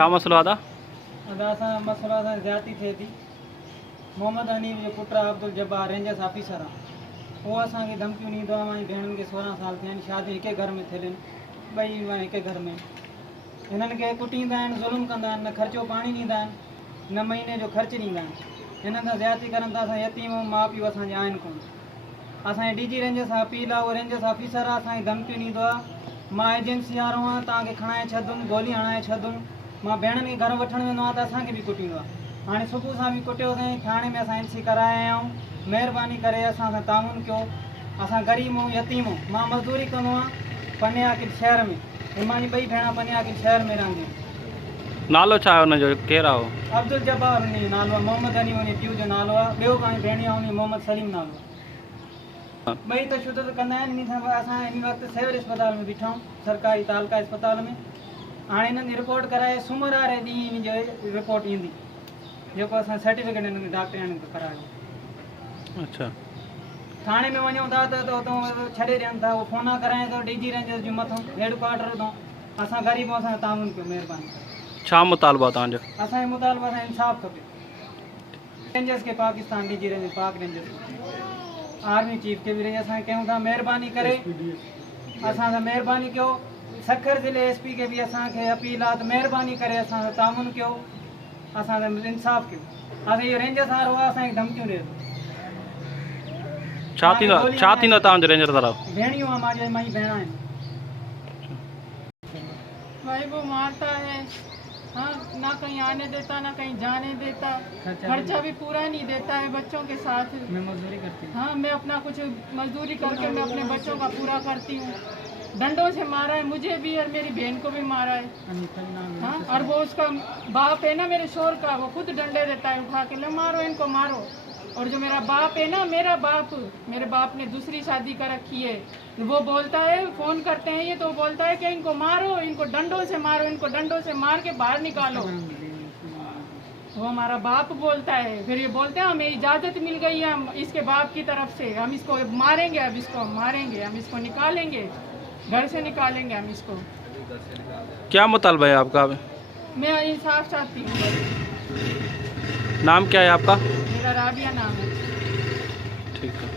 छा मसलो आदा? असां मसलो असां ज़्यादती थिए थी। मोहम्मद हनीफ जो पुटु आहे अब्दुल जब्बार, रेंजर्स ऑफिसर आहे। उहो असांखे धमकियूं ॾींदो आहे। मुंहिंजी भेणुनि खे 16 साल थिया आहिनि, शादी हिके घर में थियल आहिनि, ॿई हिके घर में। हिननि खे कुटींदा आहिनि, ज़ुल्म कंदा आहिनि, न ख़र्चो पाणी ॾींदा आहिनि, न महीने जो ख़र्चु ॾींदा आहिनि। हिननि सां ज़्यादती करनि था। असां यतीम माउ पीउ असांजा आहिनि कोन। असांजे DG रेंजर्स सां अपील आहे, उहो रेंजर्स ऑफिसर आहे, असांखे धमकियूं ॾींदो आहे। मां एजेंसी वारो आहियां, तव्हांखे खणाए छॾंदुमि, गोली हणाए छॾंदुमि। मां भेणुनि खे घर वठणु वेंदो आहियां त असांखे बि कुटींदो आहे। हाणे सुबुह सां बि कुटियोसीं, थाणे में असां NC कराए आया आहियूं। महिरबानी करे असां सां तामुन कयो। असां ग़रीब आहियूं, यतीम आहियूं। मां मज़दूरी कंदो आहियां पनियाकिल शहर में, ऐं मुंहिंजी ॿई भेण पनियाकिल शहर में रहंदियूं। नालो छा आहे हुनजो, केरु आहे? अब्दुल जब्बार उन जो नालो आहे, मोहम्मद हनीफ उन पीउ जो नालो आहे, ॿियो पंहिंजी भेणु आहे उन मोहम्मद सलीम नालो आहे। ॿई त शुद्ध कंदा आहिनि। इन सां असां इन वक़्तु सिविल अस्पताल में बीठा आहियूं, सरकारी तालका अस्पताल में। हाणे हिननि जी रिपोर्ट कराए सूमर वारे ॾींहुं हिन जो रिपोर्ट ईंदी, जेको असां सर्टिफिकेट हिननि खे डॉक्टर करायो। अच्छा, थाणे में वञूं था त उतां छॾे ॾियनि था, उहो फ़ोन कराए थो DG रेंजर्स जो मथां हेडक्वार्टर तां। असां ग़रीब असां तामुन कयो, महिरबानी। छा मुतालबा तव्हांजो? असांजो मुतालबो असां इंसाफ़ खपे। रेंजर्स खे पाकिस्तान DG रेंजर्स, पाक रेंजर्स, आर्मी चीफ खे बि असां कयूं था, महिरबानी करे असां सां महिरबानी कयो। सखर ज़िले SP खे बि असांखे अपील आहे त महिरबानी करे असां सां तामुन कयो, असां सां इंसाफ़ कयो। असां इहो रेंजर्स वारो आहे, असांखे धमकियूं ॾिए थो। छा थींदो तव्हांजो रेंजर तरफ़? भेणियूं आहे, मुंहिंजी भेण आहिनि। भाई वो मारता है, हाँ, ना कहीं आने देता ना कहीं जाने देता, खर्चा भी पूरा नहीं देता है बच्चों के साथ। मैं मजदूरी करती हूँ। हाँ, मैं अपना कुछ मजदूरी करके मैं अपने बच्चों का पूरा करती हूँ। डंडों से मारा है मुझे भी और मेरी बहन को भी मारा है। हाँ, और वो उसका बाप है ना मेरे शोर का, वो खुद डंडे देता है उठा के, ले मारो इनको मारो। और जो मेरा बाप है ना, मेरे बाप ने दूसरी शादी कर रखी है। वो बोलता है, फोन करते हैं ये तो बोलता है कि इनको मारो, इनको डंडों से मारो, इनको डंडों से मार के बाहर निकालो। वो हमारा बाप बोलता है। फिर ये बोलते हैं हमें इजाजत मिल गई है इसके बाप की तरफ से, हम इसको मारेंगे, अब इसको मारेंगे, हम इसको निकालेंगे, घर से निकालेंगे हम इसको। क्या मुतालबा है आपका? मैं इंसाफ चाहती हूँ। नाम क्या है आपका? मेरा राबिया नाम है। ठीक है।